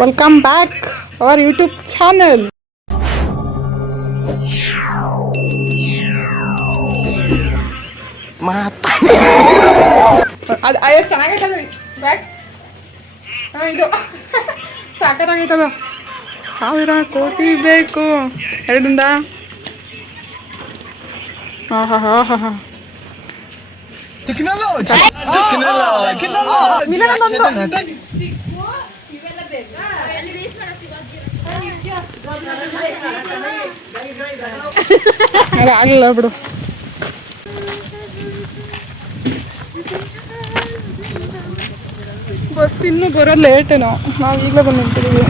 Welcome back our YouTube channel. ಮಾತಾ ಅದು ಅಯ್ಯೋ ಚೆನ್ನಾಗೈತದ bag ಇದು ಸಾಕಾಗೈತದ 1000 ಕೋಟಿ ಬೇಕು ಎರಡಿಂದ ಆಗಲಿಲ್ಲ ಬಿಡು. ಬಸ್ ಇನ್ನೂ ಬರೋದು ಲೇಟೇನೋ, ನಾವು ಈಗಲೇ ಬಂದು ನಿಂತಿದ್ದೀವಿ.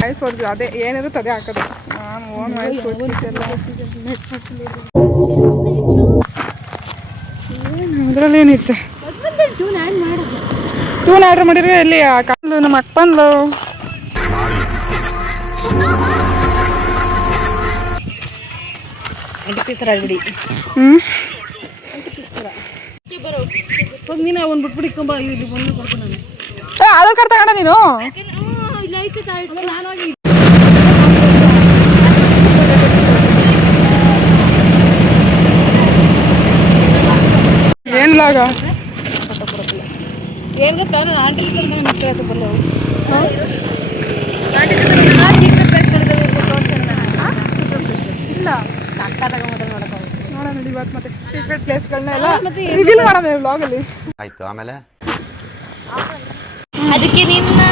ವಾಯ್ಸ್ ಹೊಡೆದು ಅದೇ ಏನಿರುತ್ತೆ ಅದೇ ಹಾಕೋದು. ನಾನು ಓನ್ ವಾಯ್ಸ್ ಕೊಡ್ತಿದ್ದೆಲ್ಲ ಅದರಲ್ಲಿ ಏನಿತ್ತೆ ಟೂನ್ ಆರ್ಡ್ರ್ ಮಾಡಿದ್ರೆ ಎಲ್ಲಿ ಕಾಲು ನಮ್ಮ ಅಕ್ಕಂದು ನೀನು ಅವ್ನು ಬಿಟ್ಬಿಟ್ಟು ಇಕ್ಕೊಂಬ ಇಲ್ಲಿ ಬಂದು ಕೊಡ್ತೀನಿ ನಾನು. ಆಧಾರ್ ಕಾರ್ಡ್ ತಗೊಂಡ ನೀನು ಏನ್ ಲಾಗ ಏನ್ ಗೊತ್ತಾ ನಾನು ಆಂಟಿ ಬರಲ್ಲ ಇಲ್ಲ ಅಕ್ಕ ತಗೊಂಡ್ರೆ ನೋಡೋಣ ನೋಡಿ ಇವತ್ತು ಮತ್ತೆ ಸೀಕ್ರೆಟ್ ಪ್ಲೇಸ್ಗಳನ್ನೆಲ್ಲ ರಿವೀಲ್ ಮಾಡೋಣ ವ್ಲಾಗಲ್ಲಿ. ಆಯ್ತು ಆಮೇಲೆ ಅದಕ್ಕೆ ನಿನ್ನ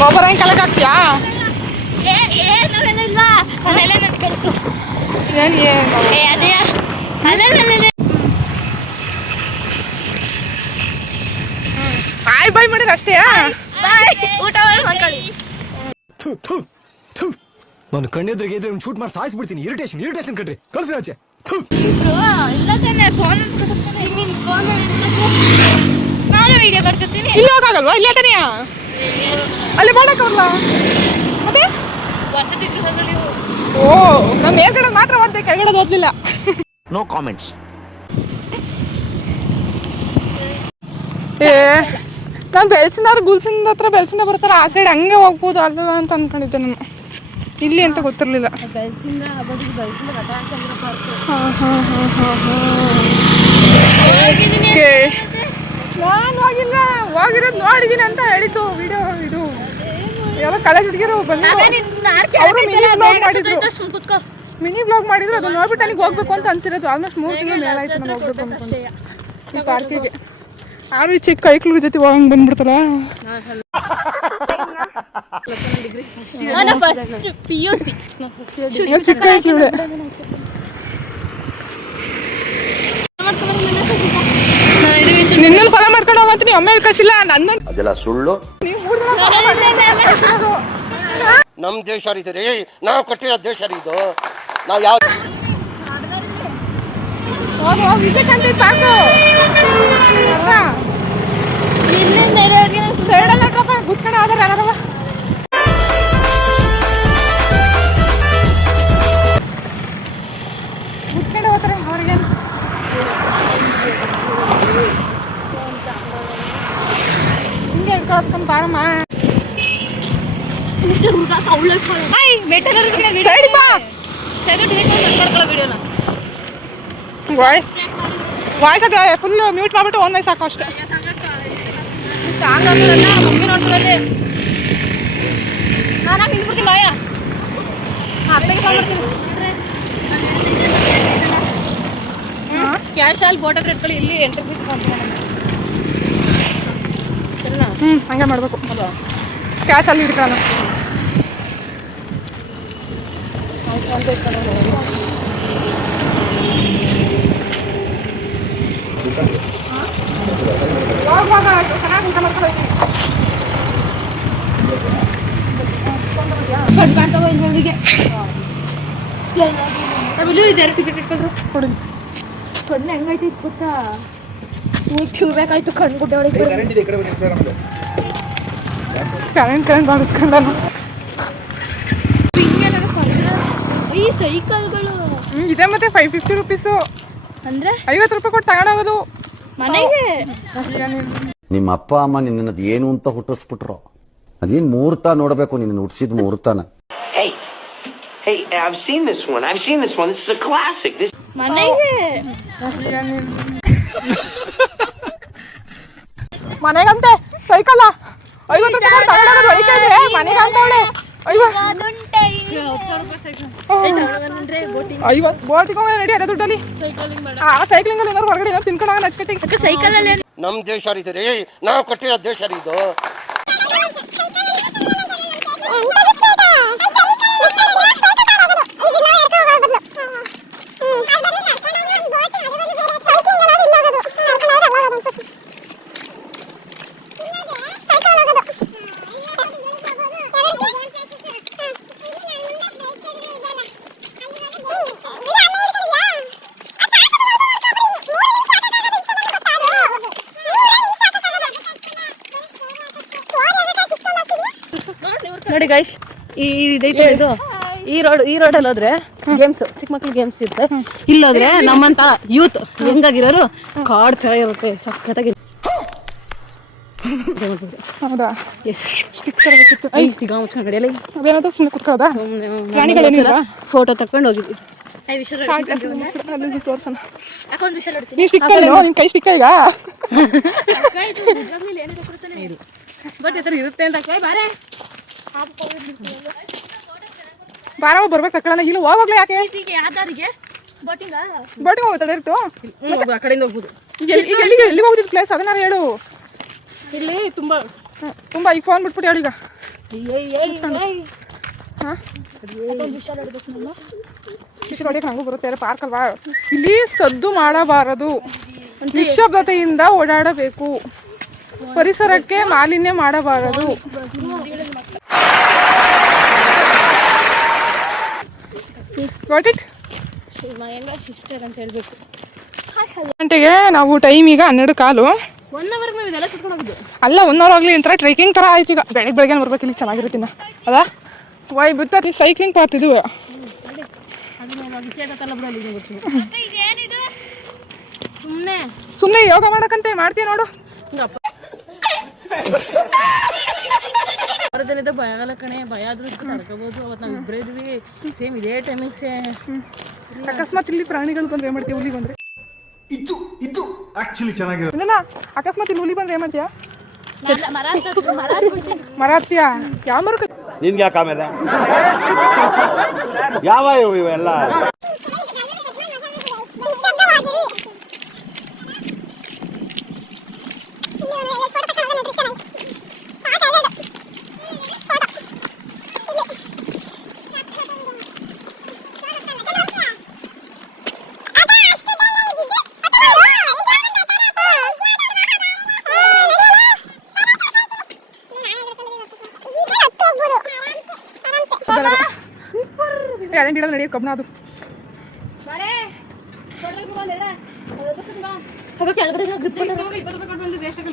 ಗೊಬ್ಬರ ಹೆಂಗೆ ಕಲೆಕ್ಟ್ ಆಗ್ತೀಯಾ? ಕಳಿಸು ಏನು ಅದೇ ಅಲ್ಲೇ ಬಾಯ್ ಬಾಯ್ ಮಾಡಿದ್ರೆ ಅಷ್ಟೇ. ಊಟ ಮಾಡ್ಕೊಳ್ಳಿ. ನಾನು ಕಣ್ಣೆದ್ರಿಗೆ ಇದ್ರೆ ಒಂದು ಶೂಟ್ ಮಾಡಿ ಸಾಯಿಸ್ಬಿಡ್ತೀನಿ. ಇರಿಟೇಷನ್ ಕಣ್ರಿ, ಕಳ್ಸಿ ಆಚೆ. ನಾನು ವಿಡಿಯೋ ಮಾಡ್ಕೊತೀನಿ. ಇಲ್ಲಿ ಹೋಗಲ್ವಾ? ಇಲ್ಲೇ ತಾನೆಯಾ? ಅಲ್ಲಿ ಮಾಡೋಕ್ಕಲ್ಲ ಮತ್ತೆ ಓ ನಮ್ಮ ಮೇಲ್ಗಡೆ ಮಾತ್ರ ಓದ್ದೆ, ಕೆಳಗಡೆ ಓದ್ಲಿಲ್ಲ. No comments. ನಾನು ಬೆಳ್ಸಿನಾರು ಗುಲ್ಸಿಂದ ಹತ್ರ ಬೆಳ್ಸಿಂದ ಬರ್ತಾರೆ ಆ ಸೈಡ್ ಹಂಗೆ ಹೋಗ್ಬೋದು ಅಲ್ವಾ ಅಂತ ಅಂದ್ಕೊಂಡಿದ್ದೆ ನಾನು. ಇಲ್ಲಿ ಅಂತ ಗೊತ್ತಿರಲಿಲ್ಲ. ನಾನು ಹೋಗಿರೋದು ನೋಡಿದ್ದೀನಿ ಅಂತ ಹೇಳಿದ್ದು ವಿಡಿಯೋ. ಇದು ಯಾವಾಗ ಕಾಲೇಜ್ ಹುಡುಗಿರು ಮಿನಿ ಬ್ಲಾಗ್ ಮಾಡಿದ್ರು, ಅದು ನೋಡ್ಬಿಟ್ಟು ನನಗೆ ಹೋಗ್ಬೇಕು ಅಂತ ಅನ್ಸಿರೋದು. ಆಲ್ಮೋಸ್ಟ್ 3 ತಿಂಗಳು ಮೇಲಾಯ್ತು ನಾನು ಹೋಗ್ಬೇಕು ಅನ್ಕೊಂಡು ಈ ಪಾರ್ಕಿಗೆ. ಯಾರು ಈ ಚಿಕ್ಕ ಕೈಕ್ಳೂರ್ ಜೊತೆ ಹೋಗಂಗೆ ಬಂದ್ಬಿಡ್ತಾರ. ಚಿಕ್ಕ ಕೈಕ್ಳೂಡೆ ನಿನ್ನನ್ನು ಫಾಲೋ ಮಾಡ್ಕೊಂಡು ಹೋಗಂತ ನೀವು ಅಮ್ಮ ಕಳಿಸಿಲ್ಲ ನನ್ನ. ಅದೆಲ್ಲ ಸುಳ್ಳು. ನಮ್ಮ ದೇಶ ಇದು ರೀ, ನಾವು ಕೊಟ್ಟಿರೋ ದೇಶ ಇದು. ನಾವು ಯಾವ ಇದಕ್ಕಂತ ಸಾಕು ಸೈಡಲ್ಲ ಗುತ್ಕಡೆ ಆದ್ರೆ ಯಾರವ ಗುತ್ಕಡೆ ಹೋಗ್ತಾರೆ ಅವ್ರಿಗೆ. ಹಿಂಗೆ ಹೇಳ್ಕೊಳತ್ಕೊಂಡ್ ಬಾರಮ್ಮ. ಸೈಡ್ ಬಾ. ವಾಯ್ಸ್ ಅದೇ ಫುಲ್ ಮ್ಯೂಟ್ ಮಾಡ್ಬಿಟ್ಟು ಓನ್ ವಾಯ್ಸ್ ಸಾಕು ಅಷ್ಟೇ. ಕ್ಯಾಶ್ ಅಲ್ಲಿ ಫೋಟೋ ಇಟ್ಕೊಳ್ಳಿ. ಇಲ್ಲಿ ಎಂಟ್ರಿ ಹಂಗೆ ಮಾಡ್ಬೇಕು. ಕ್ಯಾಶ್ ಅಲ್ಲಿ ಇಟ್ಕೊಳ್ಳೋಣ. ಟಿಕೆಟ್ ಇಟ್ಕೊಂಡ್ರು ಕೊಡಿ. ಕಣ್ಣು ಹೆಂಗೈತಿ ಗೊತ್ತಾ? ಕ್ಯೂ ಬೇಕಾಯ್ತು ಕಣ್ಣು ಗುಡ್ಡೆ ಒಳಗೆ. ಕರೆಂಟ್ ಬಾರಿಸ್ಕೊಂಡನು. ಈ ಸೈಕಲ್ಗಳು ಇದೆ ಮತ್ತೆ 550 ರೂಪೀಸು ಅಂದರೆ 50 ರೂಪಾಯಿ ಕೊಟ್ಟು ತಗೊಂಡೋಗೋದು ಮನೆಗೆ. ನಿಮ್ಮ ಅಪ್ಪ ಅಮ್ಮ ನಿನ್ನದು ಏನು ಅಂತ ಹುಟ್ಟಿಸ್ಬಿಟ್ರು ಅದೇನು ಮುಹೂರ್ತ ನೋಡಬೇಕು ನಿನ್ನ ಹುಟ್ಟಿಸಿದ ಮುಹೂರ್ತನ. Hey, I've seen this one. This is a classic. This ಮನೆಗಂತೆ ಸೈಕಲ್ 50 ರೂಪಾಯಿ ತಗೊಂಡೋಗೋದು ಹೊಡಿತಿದ್ರೆ ಮನೆಗೆ ಅಂತವಳೆ. ಬೋಟಿಗೆ ನಡಿ ಅದೇ ದುಡ್ಡಲ್ಲಿ ಸೈಕ್ಲಿಂಗ್ ಅಲ್ಲಿ ಏನಾದ್ರು ಹೊರಗಡೆ ಏನಾದ್ರು ತಿನ್ಕೊಂಡಾಗ ನಚ್ಕಟ್ಟಿಗೆ ಸೈಕಲ್ ಅಲ್ಲಿ ನಮ್ ದೇಶ ರೀ ಇದು, ನಾವು ಕಟ್ಟಿರೋ ದೇಶ ರೀ ಇದು. ನೋಡಿ ಗೈಸ್, ಇದೈತೆ ಇದು ಈ ರೋಡಲ್ಲಿ ಹೋದ್ರೆ ಗೇಮ್ಸ್, ಚಿಕ್ಕ ಮಕ್ಳು ಗೇಮ್ಸ್ ಇರುತ್ತೆ. ಇಲ್ಲೋದ್ರೆ ನಮ್ಮಂತ ಯೂತ್ ಹೆಂಗಾಗಿರೋರು ಕಾಡ್ ತರ ಇರುತ್ತೆ, ಸಖತ್ತಾಗಿ. ಹೌದಾ? ಎಸ್, ಸ್ಟಿಕ್ಕರ್ ಬೇಕಿತ್ತು. ಈಗ ಮುಚ್ಕೊಂಡು ನಡೆಯಲ್ಲ, ಅದೇನಾದ್ರು ಸುಮ್ಮನೆ ಕುತ್ಕೊಳ್ಳೋದಾ? ಪ್ರಾಣಿಗಳೇನಿಲ್ಲ, ಫೋಟೋ ತಕೊಂಡು ಹೋಗಿದ್ವಿ. ತೋರ್ಸೋಣ. ನೀ ಸ್ಟಿಕ್ಕರ್ ನಿನ್ ಕೈ ಸ್ಟಿಕ್ಕ ಈಗ ಬಟ್ ಈ ಥರ ಇರುತ್ತೆ ಅಂತ ಬಾರವ ಬರ್ಬೇಕು ತಕೊಳ್ಳೋಣ. ಇಲ್ಲಿ ಹೋಗ್ಲೇ ಯಾಕೆ ಬೋಟಿಂಗ್ ಹೋಗುತ್ತೆ ಡೈರೆಕ್ಟು. ಆ ಕಡೆಯಿಂದ ಹೋಗ್ಬೋದು. ಈಗ ಎಲ್ಲಿಗೆ ಹೋಗ್ತಿದ್ ಪ್ಲೇಸ್ ಅದನ್ನಾರು ಹೇಳು. ಇಲ್ಲಿ ತುಂಬಾ ಈಗ ಫೋನ್ ಬಿಟ್ಬಿಟ್ಟು ಹೇಳು. ಈಗ ಫಿಶ್ ಹೊಡಿಯಕ್ಕೆ ನಂಗೂ ಬರುತ್ತೆ, ಪಾರ್ಕ್ ಅಲ್ವಾ. ಇಲ್ಲಿ ಸದ್ದು ಮಾಡಬಾರದು, ನಿಶ್ಶಬ್ದತೆಯಿಂದ ಓಡಾಡಬೇಕು, ಪರಿಸರಕ್ಕೆ ಮಾಲಿನ್ಯ ಮಾಡಬಾರದು. Got it? ಸಿಸ್ಟರ್ ಅಂತ ಹೇಳ್ಬೇಕು. ಗಂಟೆಗೆ ನಾವು ಟೈಮ್ ಈಗ 12:15. 1 ಅವರ್ಗೆ ನಾವು ಇದೆಲ್ಲ ಸುತ್ಕೊಂಡು ಹೋಗಿದ್ದು ಅಲ್ಲ, 1 ಅವರ್ ಆಗಲಿ ಒಂಥರ ಟ್ರೆಕಿಂಗ್ ಥರ ಆಯ್ತು. ಈಗ ಬೆಳಗ್ಗೆ ಬರ್ಬೇಕು, ಇಲ್ಲಿ ಚೆನ್ನಾಗಿರುತ್ತಿನ ಅಲ್ಲ. ವೈ ಬಿಟ್ಟು ಅಲ್ಲಿ ಸೈಕ್ಲಿಂಗ್ ಪಾತ್ ಇದು. ಸುಮ್ಮನೆ ಯೋಗ ಮಾಡಕ್ಕಂತೆ ಮಾಡ್ತೀಯ ನೋಡು. ಜನ ಭಯ ಆಗಲ್ಲ ಕಣೆ, ಭಯ ಆದ್ರೂ ತಡ್ಕೋಬಹುದು. ಅವತ್ತು ನಾವು ಇಬ್ಬರೇ ಇದ್ವಿ, ಸೇಮ್ ಇದೇ ಟೈಮಿಂಗ್ಸೇ. ಅಕಸ್ಮಾತ್ ಇಲ್ಲಿ ಪ್ರಾಣಿಗಳು ಬಂದ್ರೆ ಏನ್ ಮಾಡ್ತೀಯ? ಹುಲಿ ಬಂದ್ರೆ ಇದು ಆಕ್ಚುಲಿ ಚೆನ್ನಾಗಿರೋದು. ಇಲ್ಲ, ಅಕಸ್ಮಾತ್ ಇಲ್ಲಿ ಹುಲಿ ಬಂದ್ರೆ ಏನ್ ಮಾಡ್ತೀಯ? ಮರ ಹತ್ತೀಯ? ಯಾವ ಮರಕ್ಕೆ? ನಿನ್ಗೆ ಯಾಕೆ ಆಮೇಲೆ ಯಾವ ಇವೆಲ್ಲ? ಅದೇ ಬಿಡೋದು ನಡೆಯೋದು ಕಬ್ಬಣ ಅದು.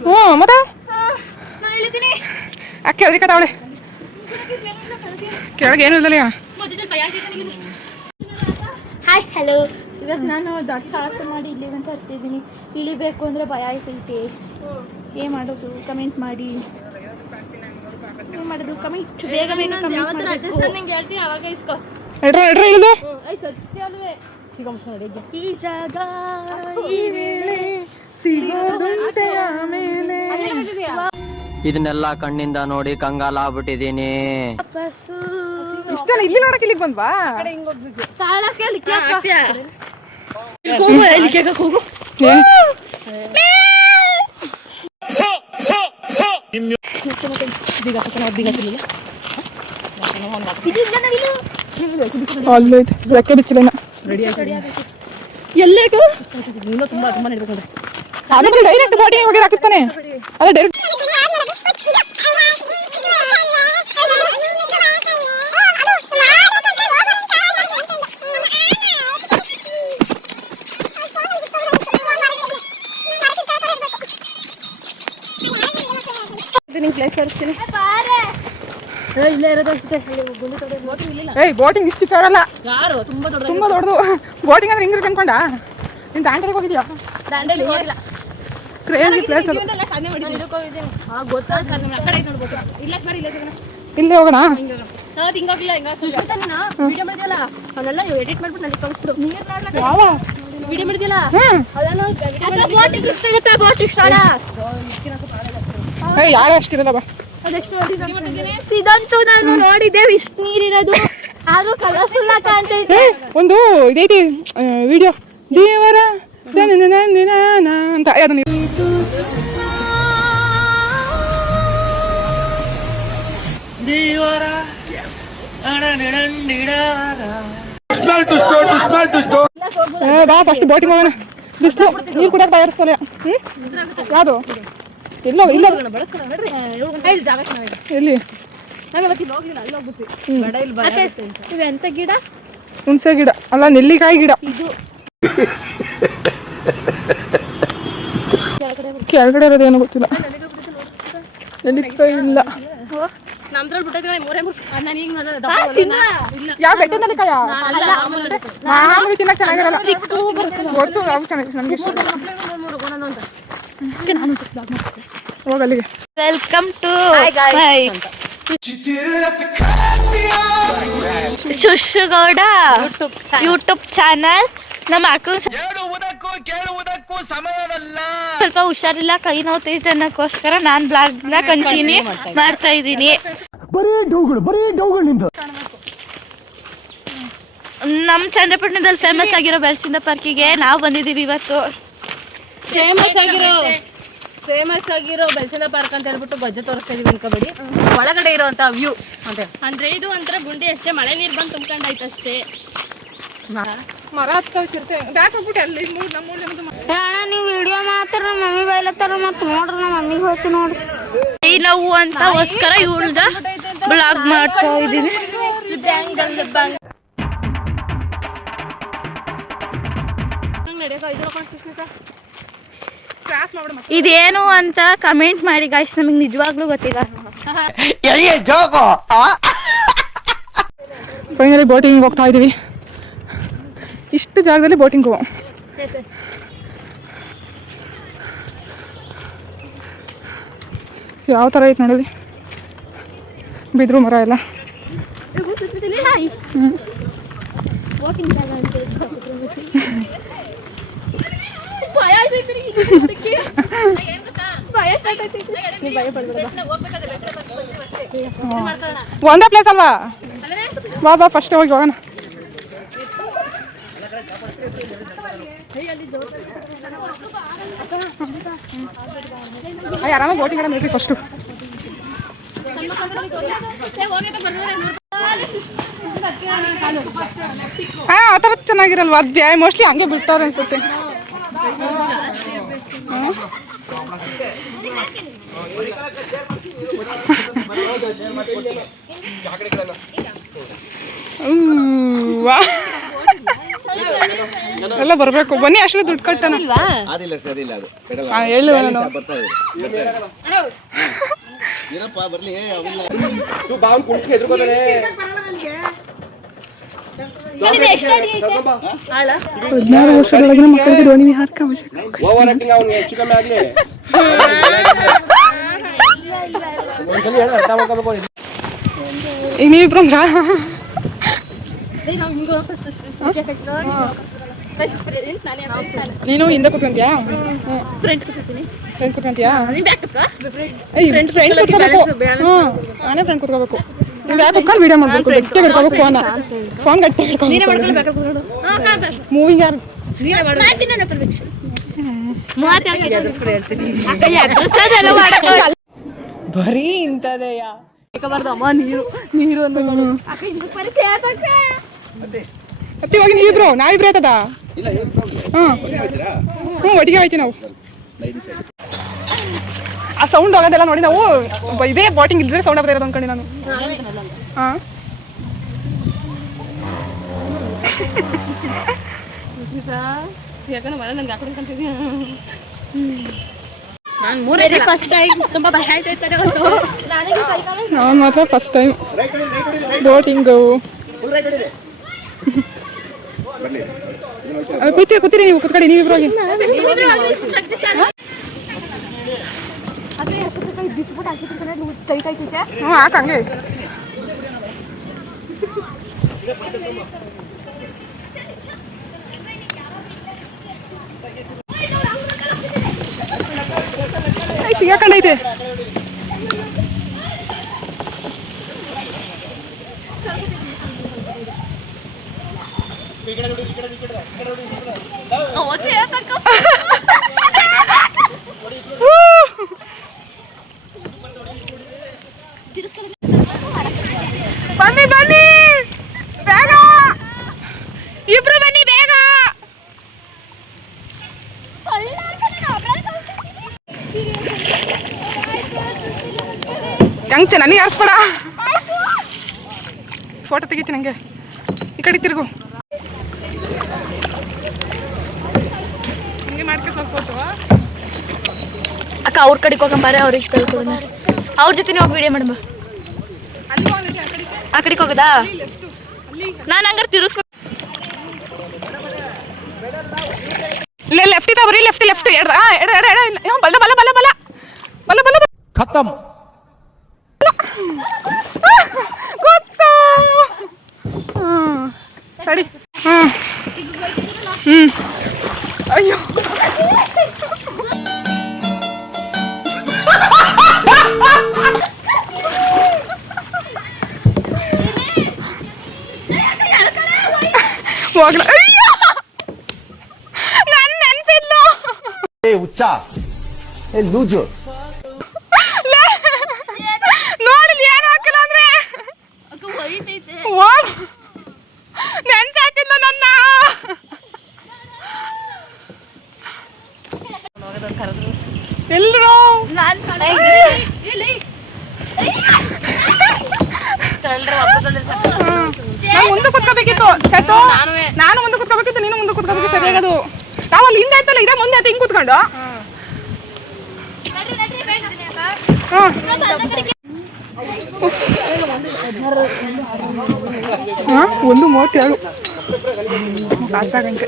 ಹ್ಞೂ ಮತ್ತೆ ಅಕ್ಕೆ ಅದ್ರಿ ಕತಾವಳೆ ಕೆಳಗೆ ಏನು ಇಲ್ಲಲ್ಲ. ಹಾಯ್ ಹಲೋ, ಇವತ್ತು ನಾನು ದೊಡ್ಡ ಸಾಹಸ ಮಾಡಿ ಇಲ್ಲಿ ಅಂತ ಹತ್ತಿದ್ದೀನಿ. ಇಳಿಬೇಕು ಅಂದರೆ ಭಯ ಆಯ್ತೈತೆ. ಏನು ಮಾಡೋದು? ಕಮೆಂಟ್ ಮಾಡಿ. ಏನು ಮಾಡೋದು? ಕಮೆಂಟ್ ಬೇಗ ಬೇಗ ಕಮೆಂಟ್ ಮಾಡಬೇಕು. ಈ ಜಾಗ ಈ ವೇಳೆ ಸಿಗೋದುಂಟೆ ಆಮೇಲೆ. ಇದನ್ನೆಲ್ಲ ಕಣ್ಣಿಂದ ನೋಡಿ ಕಂಗಾಲ ಆಗ್ಬಿಟ್ಟಿದೀನಿ. ಇಷ್ಟ ಇಲ್ಲಿ ನೋಡಕ್ಕೆ ಇಲ್ಲಿಗೆ ಬಂದ್ವಾ? ಅಲ್ಲೈತೆ ರೆಕ್ಕೆ ಬಿಚ್ಚಲೇನ. ಎಲ್ಲೇಕು ಇನ್ನೂ ತುಂಬ ತುಂಬ ನಡ್ಬೇಕಂದ್ರೆ ಡೈರೆಕ್ಟ್ ಬಾಡಿ ಹೋಗಿ ಹಾಕುತ್ತಾನೆ. ಅಲ್ಲ ಡೈರೆಕ್ಟ್ ನಿಂಗೆ ಪ್ಲೇಸ್ ತೋರಿಸ್ತೀನಿ. ಇಲ್ಲೇ ಇರೋದು ಅನ್ಸುತ್ತೆ. ಏಯ್ ಬೋಟಿಂಗ್ ಇಷ್ಟು ಇರಲ್ಲ. ಯಾರು ತುಂಬ ದೊಡ್ಡ ದೊಡ್ಡದು ಬೋಟಿಂಗ್ ಅಂದ್ರೆ ಹಿಂಗಿರುತ್ತೆ ಅನ್ಕೊಂಡ? ನೀನು ದಾಂಡೇಲಿಗೆ ಹೋಗಿದ್ಯಾ? ದಾಂಡೇಲಿ ಹೋಗಿಲ್ಲ. ಕ್ರೇಜಿ ಪ್ಲೇಸ್ ಅದು. ಸಾಧನೆ ಮಾಡಿದ್ದೀನಿ. ಗೊತ್ತಾ ಸರ್ ನಮ್ಮ ಆ ಕಡೆ ಐತೆ ನೋಡ್ಬೋದು. ಇಲ್ಲ ಸರ್ ಇಲ್ಲ ಸರ್ ಇಲ್ಲೇ ಹೋಗೋಣ. ನಾವು ಹಿಂಗೋಗಿಲ್ಲ ಹಿಂಗ ಸುಶ್ಮಿತಾನ ವಿಡಿಯೋ ಮಾಡಿದ್ಯಲ್ಲ ಅವನ್ನೆಲ್ಲ ಎಡಿಟ್ ಮಾಡ್ಬಿಟ್ಟು ನನಗೆ ಕಳಿಸ್ಬಿಡು. ನೀರು ನೋಡ್ಲಕ್ಕ ಯಾವ ವಿಡಿಯೋ ಮಾಡಿದ್ಯಲ್ಲ ಅದನ್ನು ಬೋಟಿಂಗ್ ಇರುತ್ತೆ ಬೋಟಿಂಗ್ ಸ್ಥಳ ಯಾರು ಅಷ್ಟಿರಲ್ಲ ಬಾ. ಅದೆಷ್ಟು ಇದಂತೂ ನಾನು ನೋಡಿದ್ದೆ ಇಷ್ಟು ನೀರಿರೋದು ಆದ್ರೂ ಕಲರ್ಫುಲ್ ಆಗಿ ಕಾಣ್ತೈತೆ. ಒಂದು ಇದೈತಿ ವಿಡಿಯೋ ದೇವರ ಅಂತ ಅದನ್ನ ಬಾ ಫಸ್ಟ್ ಬೋಟಿಂಗ್ ಹೋಗೋಣ. ಬಿಸಿಲು ನೀರು ಕುಡಿಯಕ್ಕೆ ಬಾಯರ್ಸ್ತಲ್ಲ. ಯಾವುದು ಎಲ್ಲೋ ಇಲ್ಲ ಎಲ್ಲಿ ಇದು ಎಂತ ಗಿಡ? ಹುಣಸೆ ಗಿಡ ಅಲ್ಲ, ನೆಲ್ಲಿಕಾಯಿ ಗಿಡ. ಕೆಳಗಡೆ ಇರೋದೇನು ಗೊತ್ತಿಲ್ಲ. ನೆಲ್ಲಿಕಾಯಿ ಇಲ್ಲ. ನಮ್ದ್ರಲ್ಲಿ ಬಿಟ್ಟೈತೆ ಮೂರೇ ಯಾವ ಬೆಟ್ಟ ನೆಲ್ಲಿಕಾಯ ಮಾಮೂಲಿ ತಿನ್ನಕ್ ಚೆನ್ನಾಗಿರಲ್ಲ. ಗೊತ್ತು ನಾವು ಚೆನ್ನಾಗಿ ನಮ್ಗೆ ಇಷ್ಟ. ಹೋಗಲ್ಲಿಗೆ. Welcome to Shushrugowda YouTube channel. ನಮ್ಮ ಅಕ್ಕ ಸ್ವಲ್ಪ ಹುಷಾರಿಲ್ಲ, ಕೈ ನೋವ್ತೈತೆ ಅನ್ನೋಕ್ಕೋಸ್ಕರ ನಾನು ಬ್ಲಾಗ್ನ ಕಂಟಿನ್ಯೂ ಮಾಡ್ತಾ ಇದ್ದೀನಿ. ನಮ್ಮ ಚಂದ್ರಪಟ್ಟಣದಲ್ಲಿ ಫೇಮಸ್ ಆಗಿರೋ ಬೆಳಸಿಂದ ಪಾರ್ಕಿಗೆ ನಾವು ಬಂದಿದ್ದೀವಿ ಇವತ್ತು. ಫೇಮಸ್ ಆಗಿರೋ ಬೆಳಸಿಂದ ಪಾರ್ಕ್ ಅಂತ ಹೇಳ್ಬಿಟ್ಟು ಬಜ್ಜೆ ತೋರಿಸ್ತಾ ಇದೀವಿ ಅನ್ಕೋಬೇಡಿ. ಒಳಗಡೆ ಇರುವಂತ ವ್ಯೂ ಅಂದ್ರೆ ಇದು ಒಂಥರ ಗುಂಡಿ ಅಷ್ಟೇ, ಮಳೆ ನೀರು ಬಂದು ತುಂಬ್ಕೊಂಡಾಯ್ತು ಅಷ್ಟೇ. ಮರ ಹತ್ತಿರ್ತೆ ಬ್ಯಾಕ್ ಹೋಗ್ಬಿಟ್ಟು ಅಲ್ಲಿ ಅಣ್ಣ ನೀವು ವಿಡಿಯೋ ಮಾತ್ರ ನಮ್ಮ ಮಮ್ಮಿ ಬೈಲತ್ತಾರ ಮತ್ತೆ ನೋಡ್ರಿ ನಮ್ಮ ಮಮ್ಮಿಗೆ ಹೋಯ್ತು ನೋಡಿ. ನಾವು ಅಂತಗೋಸ್ಕರ ಇವಳ್ದ ಬ್ಲಾಗ್ ಮಾಡ್ತಾ ಇದ್ದೀನಿ. ಇದೇನು ಅಂತ ಕಮೆಂಟ್ ಮಾಡಿ ಗಾಯ್ಸ್, ನಮಗೆ ನಿಜವಾಗ್ಲೂ ಗೊತ್ತಿಲ್ಲ. ಫೈನಲಿ ಬೋಟಿಂಗ್ ಹೋಗ್ತಾ ಇದೀವಿ. ಇಷ್ಟು ಜಾಗದಲ್ಲಿ ಬೋಟಿಂಗು. ಯಾವ ಥರ ಐತೆ ನೋಡಿದ್ವಿ, ಬಿದ್ರು ಮರ ಎಲ್ಲ. ಒಂದೇ ಪ್ಲೇಸ್ ಅಲ್ವಾ? ಬಾ ಫಸ್ಟ್ ಹೋಗಿ ಹೋಗೋಣ. ಆರಾಮಾಗಿ ಬೋಟಿಂಗ್ ಆಡ ನೋಡ್ರಿ ಫಸ್ಟು. ಆ ಥರ ಚೆನ್ನಾಗಿರಲ್ವಾ? ಅದು ಮೋಸ್ಟ್ಲಿ ಹಂಗೆ ಬಿಡ್ತಾವ್ರೆ ಅನ್ಸುತ್ತೆ. ಎಲ್ಲ ಬರಬೇಕು. ಬನ್ನಿ, ಅಷ್ಟೇ ದುಡ್ಡು ಕಟ್ಟಾನ ಹೇಳು ನಾನು. ಹದಿನಾರು ವರ್ಷದೊಳಗಿನ ಮಕ್ಕಳಿಗೆ ದೋಣಿ ವಿಹಾರಕ್ಕೆ ಅವಶ್ಯಕ. ಈಗ ನೀವಿಬ್ರು ಅಂದ್ರ ನೀನು ಹಿಂದೆ ಕೂತ್ಕೊಂತೀಯಾ? ಫ್ರೆಂಡ್ ಕೂತ್ಕೊತೀನಿ. ಫ್ರೆಂಡ್ ಕೂತ್ಕೊಂತೀಯಾ? ಫ್ರೆಂಡ್ ಕೂತ್ಕೋಬೇಕು. ನಾನೇ ಫ್ರೆಂಡ್ ಕೂತ್ಕೋಬೇಕು. ನೀವು ಯಾಕೆ ಕುತ್ಕೊಂಡು ವಿಡಿಯೋ ಮಾಡ್ಬೇಕು? ಗಟ್ಟಿ ಹಿಡ್ಕೋಬೇಕು ಫೋನ್ ಗಟ್ಟಿ ಹಿಡ್ಕೋಬೇಕು. ಮೂವಿಂಗ್ ಯಾರು ಬರೀ ಇಂಥದೆಯಾ? ಅಮ್ಮ ನೀರು ನೀರು ಅಂತ ಅತ್ತಿ ಹೋಗಿ ನೀವಿಬ್ರು ನಾವಿಬ್ರು ಆಯ್ತದ? ಒಟ್ಟಿಗೆ ಹೋಯ್ತೀವಿ ನಾವು. ಆ ಸೌಂಡ್ ಹೋಗೋದೆಲ್ಲ ನೋಡಿ ನಾವು ಇದೇ ಬಾಟಿಂಗ್ ಇಲ್ದ್ರೆ ಸೌಂಡ್ ಆಗ್ತಾ ಇರೋದು ಅನ್ಕೊಂಡು ನಾನು. ಹಾಂ ಯಾಕಂದ್ರೆ ಮನೆ ನಂಗೆ ಹಾಕೊಂಡು ಕಂತಿದ್ದೆ. ಫಸ್ಟ್ ಟೈಮ್ ತುಂಬಾ ಭಯ ಆಯ್ತಾಯ್ತಾರೆ. ನಾನು ಮಾತ್ರ ಫಸ್ಟ್ ಟೈಮ್ ಬೋಟಿಂಗು. ಕೂತೀರಿ ನೀವು ಕುತ್ಕೊಳ್ಳಿ, ನೀವಿಬ್ರು ಹೋಗಿ. ಅದೇ ಕೈ ಬಿಟ್ಬಿಟ್ಟು ಹಾಕಿರ್ತಾನೆ ಕೈ ಕಾಯ್ತಿದ್ದೆ. ಹ್ಞೂ ಹಾಕಂಗೆ ಸಿಗಾಕೊಂಡೈತೆ. ಬನ್ನಿ ಬನ್ನಿ ಬೇಗ, ಇಬ್ರು ಬನ್ನಿ ಬೇಗ. ಹೆಂಗ್ ನನಗೆ ಆರಿಸ್ಬೇಡ, ಫೋಟೋ ತೆಗಿತೀನಿ ನಂಗೆ. ಈ ಕಡೆ ತಿರುಗು, ಹಿಂಗೆ ಮಾಡ್ಕೆ ಸ್ವಲ್ಪ ಹೊತ್ತು. ಅಕ್ಕ ಅವ್ರ ಕಡೆಗೆ ಹೋಗಂಬಾರೆ, ಅವ್ರಿಗೆ ಕಲ್ತ್ಕೊಂಡ ಅವ್ರ ಜೊತೆ ಹೋಗಿ ವಿಡಿಯೋ ಮಾಡಮ್ಮ. ಆ ಕಡೆಗೆ ಹೋಗದಾ? ನಾನು ಹಂಗಾರೆ ತಿರುಗಿಸ್ಬೇಕು. ಲೆಫ್ಟ್ ಇದಾವ್ರಿ, ಲೆಫ್ಟ್ ಲೆಫ್ಟ್ ಎಡ ಎಡ ಎಡ ಎಡ ಬಲ ಬಲ ಬಲ ಬಲ ಬಲ ಬಲ ಖತಮ್. ಗೊತ್ತು. ತಡಿ. ಅಯ್ಯೋ ಹೋಗ್ಲ. ಅಯ್ಯೋ ನನ್ ನೆನ್ಸಿದ್ಲು. ಹುಚ್ಚ ಲೂಜು ನೋಡಿಲ್ ಏನು ಹಾಕಿಲ್ಲ ಅಂದ್ರೆ ನೆನ್ಸ್ ಹಾಕಿದ್ಲು ನನ್ನ. ಎಲ್ರು ನಾನು ಮುಂದೆ ಕುತ್ಕೋಬೇಕಿತ್ತು ಚೇತು, ನಾನು ಮುಂದೆ ಕುತ್ಕೋಬೇಕಿತ್ತು, ನೀನು ಮುಂದೆ ಕುತ್ಕೋಬೇಕು. ಸರಿಯಾಗದು ನಾವು ಅಲ್ಲಿ ಹಿಂದೆ ಆಯ್ತಲ್ಲ, ಇದೇ ಮುಂದೆ ಆಯ್ತು ಹಿಂಗೆ ಕುತ್ಕೊಂಡು. ಹಾಂ 1:37 ಅರ್ಧ ಗಂಟೆ.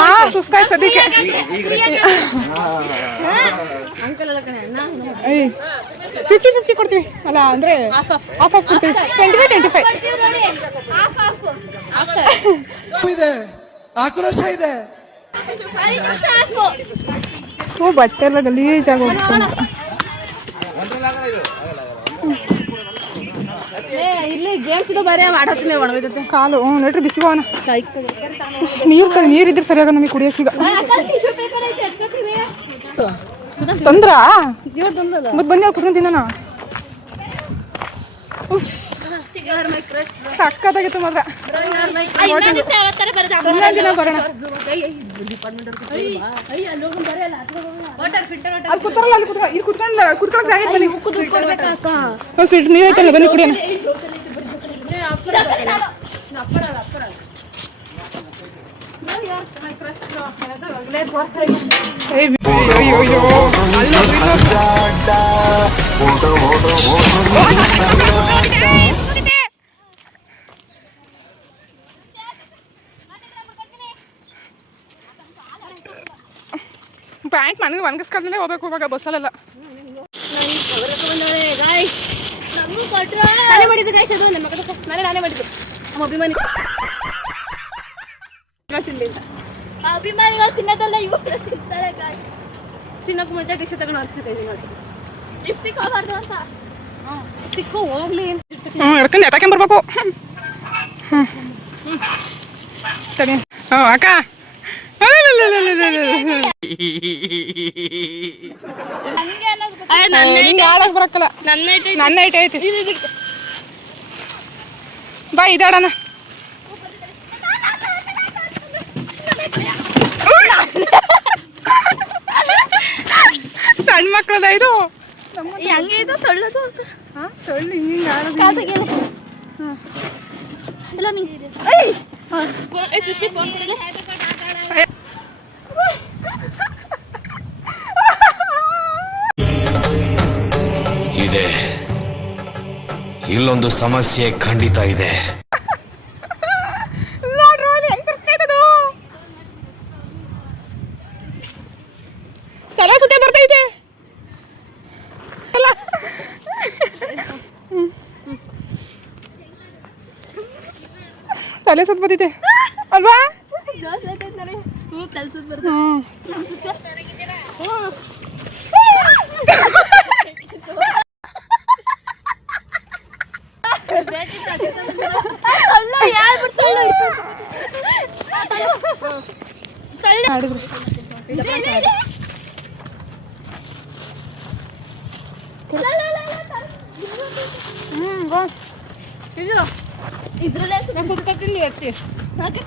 ಹಾಂ ಸುಸ್ತಾಯ್ತು ಸದ್ಯಕ್ಕೆ. 50-50 ಕೊಡ್ತೀವಿ ಅಲ್ಲ, ಅಂದರೆ ಆಫ್ ಕೊಡ್ತೀವಿ. 25-25 ಆಕ್ರೋಶ ಇದೆ. ಬಟ್ಟೆ ಎಲ್ಲ ಗಲೀಜಾಗಿ ಹೋಗ್ತಂತ. ಇಲ್ಲಿ ಗೇಮ್ಸ್ ಬರೇ ಮಾಡೋತೀನಿ ಒಣಗೈತೆ ಕಾಲು. ನೋಡ್ರಿ ಬಿಸಿಗೋಣ. ನೀರಿದ್ರೆ ಸರಿಯಾಗ ನಮಗೆ ಕುಡಿಯೋಕೀಗ. ತಂದ್ರ ಮತ್ತೆ ಬನ್ನಿ ಅಲ್ಲಿ ಕುತ್ಕೊಂಡು ತಿನ್ನೋಣ. ಸಕ್ಕತ್ತಾಗಿತ್ತು ಮಾತ್ರ. ಇನ್ನೊಂದು ದಿನ ಬರೋಣ. ಅಲ್ಲಿ ಕೂತಾರಲ್ಲ, ಅಲ್ಲಿ ಕುತ್ಕೊಂಡು ಇಲ್ಲಿ ಕುತ್ಕೊಂಡು ಜಾಗ ಬನ್ನಿ. ಫಿಲ್ಟರ್ ನೀರು ಐತಲ್ಲ, ಬನ್ನಿ ಕುಡಿಯೋಣ. ಪ್ಯಾಂಟ್ ನನಗೆ ಒಣಗಿಸ್ಕೊಂಡೇ ಹೋಗ್ಬೇಕು ಇವಾಗ ಬಸ್ಸಲ್ಲೆಲ್ಲ. ನಾನೇ ಮಾಡಿದ್ದು ಗಾಯ್ಸ್, ಅದು ನಮ್ಮ ಮಗ ನಾನೇ ಮಾಡಿದ್ದು. ನಮ್ಮ ಅಭಿಮಾನಿ ಅಭಿಮಾನಿಗಳು ತಿನ್ನೋದಲ್ಲ, ಇವರು ತಿಂತಾರೆ ಗಾಯ್ಸ್. ತಿನ್ನಕ್ಕೂ ಮುಂಚೆ ಟಿಶ್ಯೂ ತಗೊಂಡು ಹೊರಿಸ್ಕೊತಾ ಇದ್ದೀನಿ ನೋಡಿ. ಲಿಪ್ಸ್ಟಿಕ್ ಹೋಗ್ಬಾರ್ದು ಅಂತ. ಸಿಕ್ಕು ಹೋಗ್ಲಿ. ಎಡ್ಕೊಂಡು ಎತ್ತಾಕೊಂಡ್ ಬರ್ಬೇಕು. ಸರಿ. ಅಕ್ಕ ಆಡಕ್ ಬರಕ್ಕಲ್ಲ. ನನ್ನ ಐಟ್ ಐತಿ. ಬಾ ಇದಾಡಣ. ಸಣ್ಣ ಮಕ್ಕಳದ ಇದು. ಹೆಂಗೆ ಇದು ತಳ್ಳೋದು? ತಳ್ಳಿ ಹಿಂಗೆ ಆಡೋದು. ಎಲ್ಲ ನಿಂಗೆ ಇದೆ, ಇಲ್ಲೊಂದು ಸಮಸ್ಯೆ ಖಂಡಿತ ಇದೆ. ತಲೆ ಸುತ್ತೆ ಬರ್ತೈತೆ. ತಲೆ ಸುತ್ತ ಬರ್ತೈತೆ ಅಲ್ವಾ?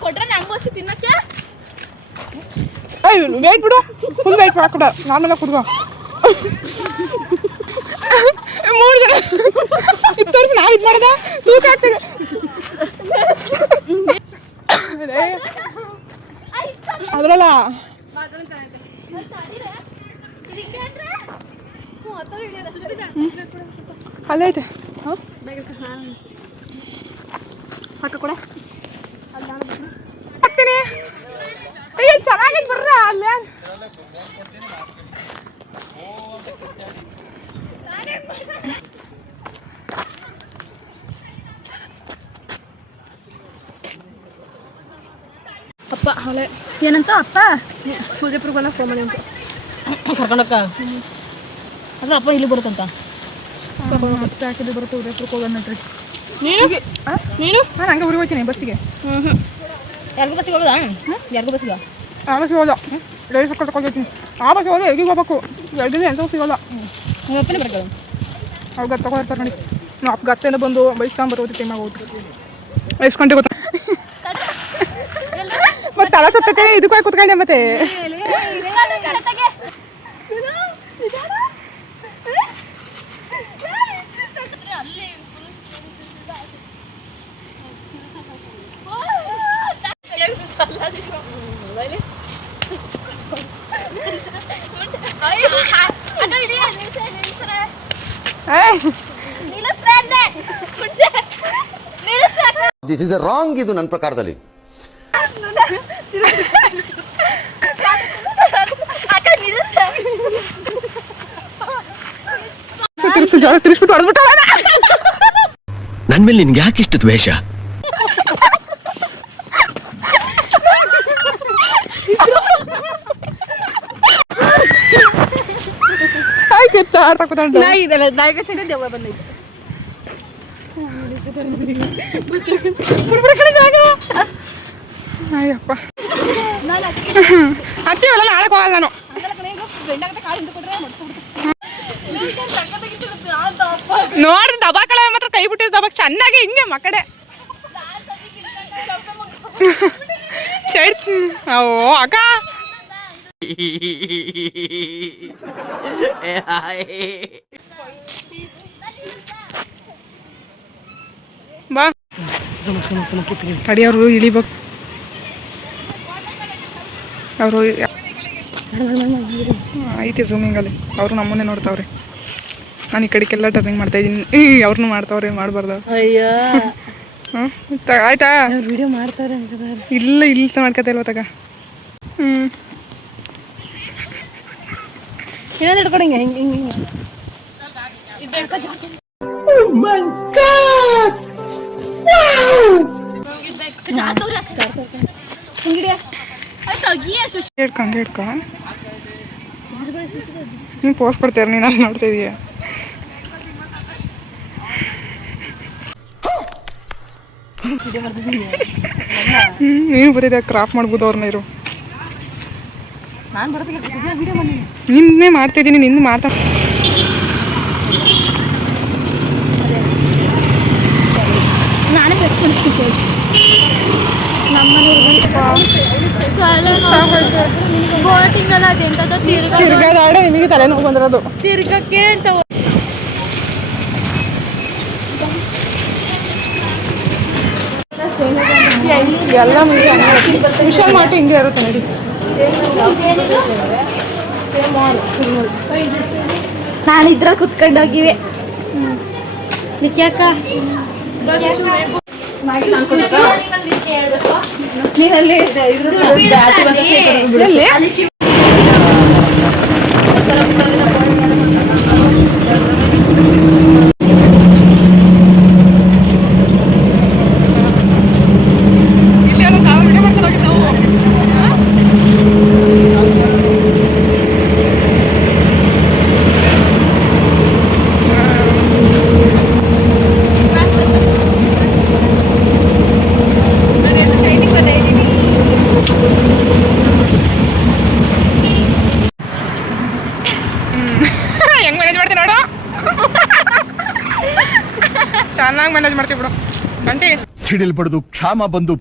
ಕೊಟ್ರೆ ನಂಗೋಸಿ ತಿನ್ನಕ್ಕೆ ವೇಟ್ ಬಿಡು, ಫುಲ್ ವೇಟ್ ಮಾಡಕ್ಬಿಡ, ನಾರ್ಮಲ್ ಕುಡ್ಕೋ. 3 ಜನ ಇದು ತೋರಿಸಿ ನಾವು ಇದು ಮಾಡ್ದ ತೂಕ ಆಗ್ತದೆ. ಅದ್ರಲ್ಲ ಅಲ್ಲೈತೆ ಹಾಕ್ತೀನಿ. ಅಯ್ಯ ಚೆನ್ನಾಗಿತ್ತು ಬರ್ರ ಅಲ್ಲೇ. ಅಪ್ಪ ಹಳೆ ಏನಂತ ಅಪ್ಪ ಸೂರ್ಯಪುರಗಲ್ಲ ಫೋನ್ ಮಾಡಿ ಅಂತ ಕರ್ಕೊಂಡಕ್ಕ ಅದ ಅಪ್ಪ ಇಲ್ಲಿ ಬರುತ್ತಂತ ಮತ್ತೆ ಹಾಕಿದ್ದು ಬರುತ್ತೆ. ಉದಯಪುರಕ್ಕೆ ಹೋಗೋಣ ನಡ್ರಿ. ನೀನು ನಾನು ಹಂಗೆ ಊರಿಗೆ ಹೋಗ್ತೀನಿ ಬಸ್ಸಿಗೆ. ಯಾರಿಗೂ ಬಸ್ಸಿಗೆ ಹೋಗೋದಾ? ಯಾರಿಗೂ ಬಸ್ಸಿಗೆ ಆ ಬಸ್ಸಿಗೆ ಹೋದ ಡೈರಿ ಸಕ್ಕರೆ ತಗೊಂಡಿರ್ತೀನಿ. ಆ ಬಸ್ಸಿಗೆ ಹೋದ್ರೆ ಎಲ್ಲಿಗೆ ಹೋಗ್ಬೇಕು, 2 ದಿನ ಎಂತ ಸಿಗೋಲ್ಲ. ನಿಮ್ಮ ಅಪ್ಪನೇ ಬರ್ಕೊಳ್ಳೋದು. ಅವ್ರು ಗತ್ತ ತಗೋರ್ತಾರೆ ನೋಡಿ. ನಾವು ಅಪ್ಪ ಗತ್ತೆಯಿಂದ ಬಂದು ಬೈಸ್ಕೊಂಬರೋದು ಟೈಮಾಗ ಹೋಗ್ತು. ಎಷ್ಟು ಗಂಟೆ ಗೊತ್ತಾ? ಮತ್ತೆ ತಳ ಸತ್ತೈತೆ ಇದಕ್ಕೆ ಹೋಗಿ ಕುತ್ಕೊಂಡೆ ಮತ್ತೆ. ದಿಸ್ ಇಸ್ ಎ ರಾಂಗ್, ಇದು ನನ್ನ ಪ್ರಕಾರದಲ್ಲಿ. ತಿರ್ಸ್ಬಿಟ್ಟು ಹೊಡೆದ್ಬಿಟ್ಟು ನನ್ ಮೇಲೆ ನಿನ್ಗೆ ಯಾಕೆ ಇಷ್ಟು ದ್ವೇಷ? ಅಯ್ಯಪ್ಪ ಅತ್ತಿ ಅವೆಲ್ಲ ಆಡಕ್ ಹೋಗಲ್ಲ ನಾನು. ನೋಡ್ರಿ ದಬಾಕಳ ಮಾತ್ರ ಕೈ ಬಿಟ್ಟಿದ್ದು ದಬಾಕ್ ಚೆನ್ನಾಗಿ ಹಿಂಗೆ ಮಕ್ಕಡೆ ಚೈತ್. ಓ ಅಕ್ಕ ಬಾ ಕಡಿಯವರು ಇಳಿಬೇಕು. ಅವರು ಐತೆ ಝೂಮಿಂಗಲ್ಲಿ ಅವರು ನಮ್ಮನ್ನೇ ನೋಡ್ತಾವ್ರೆ. ನಾನು ಈ ಕಡೆಗೆಲ್ಲ ಟರ್ನಿಂಗ್ ಮಾಡ್ತಾ ಇದ್ದೀನಿ. ಅವ್ರನ್ನೂ ಮಾಡ್ತಾವ್ರೆ, ಮಾಡಬಾರ್ದು. ಅಯ್ಯೋ ಆಯ್ತಾ ವಿಡಿಯೋ ಮಾಡ್ತಾರೆ ಇಲ್ಲ ಇಲ್ಲ ಮಾಡ್ಕೊತಾ ಇಲ್ವ ತಗ. ಏನಾದ್ರು ಹಿಡ್ಕೊಂಡು ಹಿಂಗೆ ಹಿಂಗೆ ಹಿಂಗೆ ಹಿಡ್ಕೊಂಡು ನೀನು ಪೋಸ್ಟ್ ಕೊಡ್ತೀರ, ನೀನು ಅಲ್ಲಿ ನೋಡ್ತಾ ಇದೀಯ. ನೀನು ಬರ್ತಿದ್ದೆ ಕ್ರಾಪ್ ಮಾಡ್ಬೋದು ಅವ್ರನ್ನ. ಇರು ನಿನ್ನೆ ಮಾಡ್ತಾಯಿದ್ದೀನಿ, ನಿನ್ನ ಮಾತಾ ನಾನೇ ಬೆಟ್ಕೊಂಡಿರ್ತೀನಿ ಬೋಟಿಂಗ್ ಅಲ್ಲ ಅದೆಂತದ ತಿರ್ಗಾದಾಡ ನಿಮಗೆ ತಲೆನೋವು ಬಂದಿರೋದು. ತಿರ್ಗಕ್ಕೆ ಅಂತ ಎಲ್ಲ ವಿಶಾಲ್ ಮಾಟಿ ಹಿಂಗೆ ಇರುತ್ತೆ ನೋಡಿ. ನಾನಿದ್ರ ಕುತ್ಕೊಂಡೋಗಿವೆ ನಿತ್ಯಾಕ ನೀನಲ್ಲಿ ಚೆನ್ನಾಗಿ ಮ್ಯಾನೇಜ್ ಮಾಡ್ತೀವಿ ಬಿಡು ಆಂಟಿ. ಸಿಡಿಲ್ ಬಡಿದು ಕ್ಷಾಮ ಬಂದು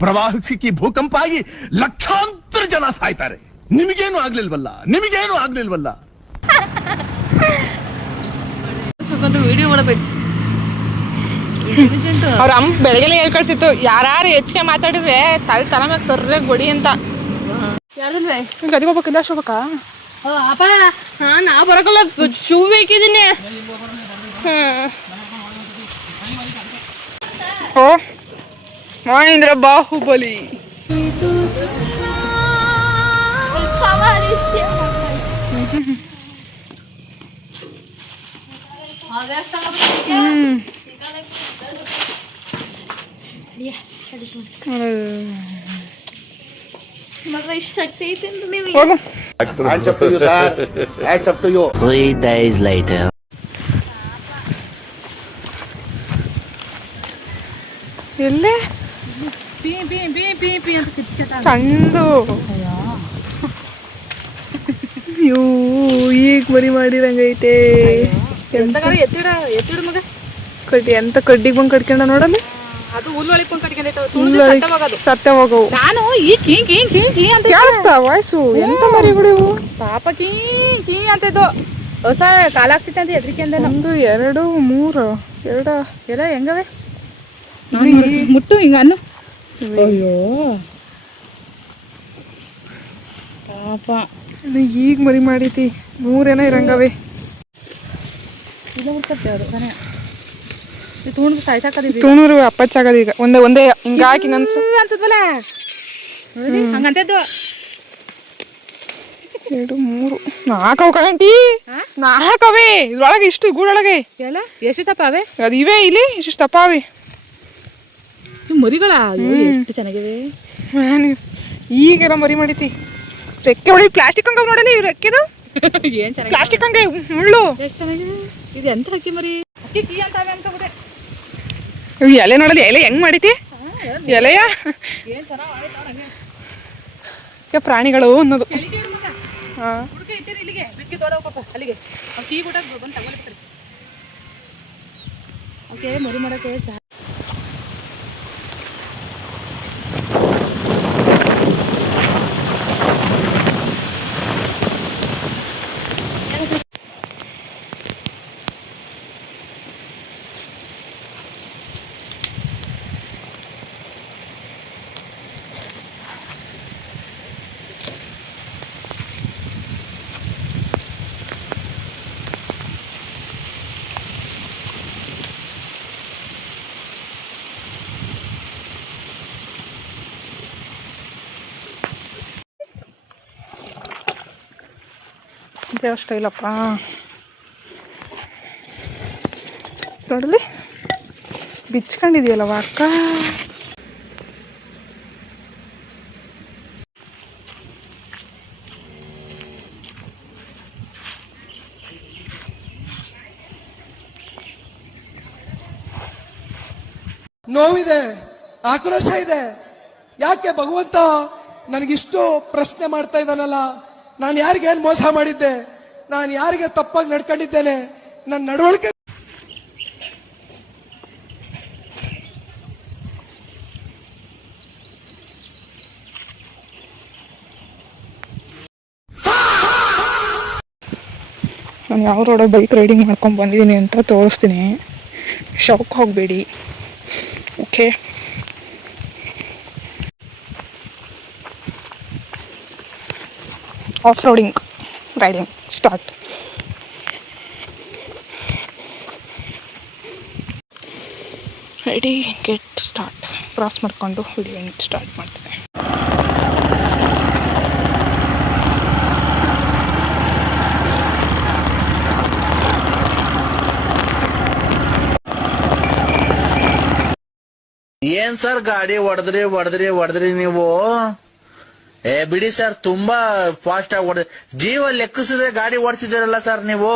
ಪ್ರವಾಹ ಸಿಕ್ಕಿ ಭೂಕಂಪ ಆಗಿ ಲಕ್ಷಾಂತರ ಜನ ಸಾಯ್ತಾರೆ. ನಿಮಗೇನು ಆಗ್ಲಿಲ್ವಲ್ಲ. ವಿಡಿಯೋ ಮಾಡಬೇಕು. ಅವ್ರ ಅಮ್ಮ ಬೆಳಗ್ಗೆ ಹೇಳ್ ಕಳ್ಸಿತ್ತು, ಯಾರು ಹೆಚ್ಚಿಗೆ ಮಾತಾಡಿದ್ರೆ ತಲೆ ಮ್ಯಾಗ ಸರ್ಯಾಗಿ ಹೊಡಿ ಅಂತ. ಯಾರಲ್ವೇ ಗದಿ ಹೋಗ್ಬೇಕಿಲ್ಲ ಶೋಭಕ್ಕ? ಅಪ್ಪ ನಾ ಬರಕಲ್ಲ, ಶೂ ಬೇಕಿದ್ದೀನಿ. ಓ ಮಹೇಂದ್ರ ಬಾಹುಬಲಿ. ಇಷ್ಟು ಶಕ್ತಿ ಐತೆ ಅಂತ ನೀವು ಹೋಗು. Hands up to you, sir. Hands up to you. 3 days later. ಎಲ್ಲೇ ಸಣ್ಣದು ಅಯ್ಯೋ ಈಗ ಮರಿ ಮಾಡಿರಂಗೈತೆ. ಎತ್ತಿಡು ಮಗ. ಕಡ್ಡಿ ಎಂತ ಕಡ್ಡಿಗೆ ಬಂದು ಕಟ್ಕೊಂಡ ನೋಡಲ್ಲ. ಅದು ಹುಲ್ಲೊಳಿಕೊಂಡ್ ಕಟ್ಕೊಂಡೈತೆ, ಸತ್ಯ ಹೋಗವು. ನಾನು ಈ ಕೀ ಕೀ ಕೀ ಕೀ ಅಂತ ಕೇಳಿಸ್ತಾ ವಾಯ್ಸು? ಎಂತ ಮರಿಗಳು ಇವು? ಪಾಪ ಕೀ ಕೀ ಅಂತಿದ್ದು. ಹೊಸ ಕಾಲಾಗ್ತಿತ್ತು ಅಂತ ಹೆದ್ರಿಕೆ ಅಂದೆ. 1 2 3 2 ಎಲ್ಲ ಹೆಂಗವೆ ಮುಟ್ಟು ಹಿಂಗ ಅನ್ನು. ಅಯ್ಯೋ ಪಾಪ ಈಗ ಮರಿ ಮಾಡೈತಿ. 3 ಏನೋ ಇರಂಗವೆ. ಇಲ್ಲ ಹುಡ್ಕತ್ತೆ ಅದು ತಾನೇ. ತುಣದು ಸಾಯ್ಸಾಕದಿದ್ವಿ. ತುಣರು ಅಪ್ಪಚ್ಚಾಗದ ಈಗ ಒಂದೇ ಹಿಂಗಾಗಿ ಹಿಂಗನ್ಸ ಅಂತದ್ವಲ್ಲ ಹಂಗಂತದ್ದು. 2 3 4 ಕಣಂಟಿ. 4 ಇದ್ರೊಳಗೆ ಇಷ್ಟು ಗೂಡೊಳಗೆ ಎಲ್ಲ ಎಷ್ಟು ತಪ್ಪ ಅವೆ? ಅದು ಇವೆ ಇಲ್ಲಿ ಇಷ್ಟು ತಪ್ಪ ಅವೆ ಮರಿಗಳ. ಎಷ್ಟು ಚೆನ್ನಾಗಿವೆ. ಈಗೆಲ್ಲ ಮರಿ ಮಾಡೈತಿ. ರೆಕ್ಕೆ ಹೊಳಿ ಪ್ಲಾಸ್ಟಿಕ್ ಹಂಗ ನೋಡಲಿ ಇವ್ ರೆಕ್ಕೆದು. ಏನ್ ಚೆನ್ನಾಗಿ ಪ್ಲಾಸ್ಟಿಕ್ ಹಂಗೆ ಮುಳ್ಳು. ಎಷ್ಟು ಚೆನ್ನಾಗಿದೆ. ಇದು ಎಂತ ಹಕ್ಕಿ ಮರಿ? ಹಕ್ಕಿ ಕೀ ಅಂತಾವೆ ಅನ್ಕೋಬಿಟ್ಟೆ. ಇವು ಎಲೆ ನೋಡಲಿ, ಎಲೆ ಹೆಂಗ್ ಮಾಡೈತಿ ಎಲೆಯ. ಏನ್ ಚೆನ್ನಾಗಿ ಮಾಡಿದ್ದಾವೆ ಪ್ರಾಣಿಗಳು ಅನ್ನೋದು. ಹುಡುಗ ಇಟ್ಟಿರಿ ಇಲ್ಲಿಗೆ ಬಿಟ್ಟಿ ತೋದ ಪಾಪ ಅಲ್ಲಿಗೆ. ಅವ್ನು ಕೀ ಕೂಡ ಬಂದು ತಗೊಳ್ಬಿಟ್ರಿ. ಓಕೆ ಮರಿ ಮಾಡೋಕ್ಕೆ ಸ್ಟೈಲಪ್ಪ ನೋಡಲಿ ಬಿಚ್ಕೊಂಡಿದೆಯಲ್ಲವ ಅಕ್ಕ. ನೋವಿದೆ, ಆಕ್ರೋಶ ಇದೆ. ಯಾಕೆ ಭಗವಂತ ನನಗಿಷ್ಟು ಪ್ರಶ್ನೆ ಮಾಡ್ತಾ ಇದ್ದಾನಲ್ಲ? ನಾನು ಯಾರಿಗೆ ಏನ್ ಮೋಸ ಮಾಡಿದ್ದೆ? ನಾನು ಯಾರಿಗೆ ತಪ್ಪಾಗಿ ನಡ್ಕೊಂಡಿದ್ದೇನೆ? ನನ್ನ ನಡವಳಿಕೆ ನಾನು ಯಾವ ರೋಡ ಬೈಕ್ ರೈಡಿಂಗ್ ಮಾಡ್ಕೊಂಡು ಬಂದಿದ್ದೀನಿ ಅಂತ ತೋರಿಸ್ತೀನಿ. ಶಾಕ್ ಹೋಗಬೇಡಿ. Okay, off roading riding start. Ready get start. Cross ಮಾಡಿಕೊಂಡು ವಿಡಿಯೋ ಸ್ಟಾರ್ಟ್ ಮಾಡ್ತೀನಿ. ಏನ್ ಸರ್ ಗಾಡಿ ಹೊಡೆದ್ರಿ ನೀವು? ಬಿಡಿ ಸರ್, ತುಂಬಾ ಫಾಸ್ಟ್ ಆಗಿ ಜೀವ ಲೆಕ್ಕಿಸದೆ ಗಾಡಿ ಓಡಿಸಿದಿರಲ್ಲ ಸರ್ ನೀವು.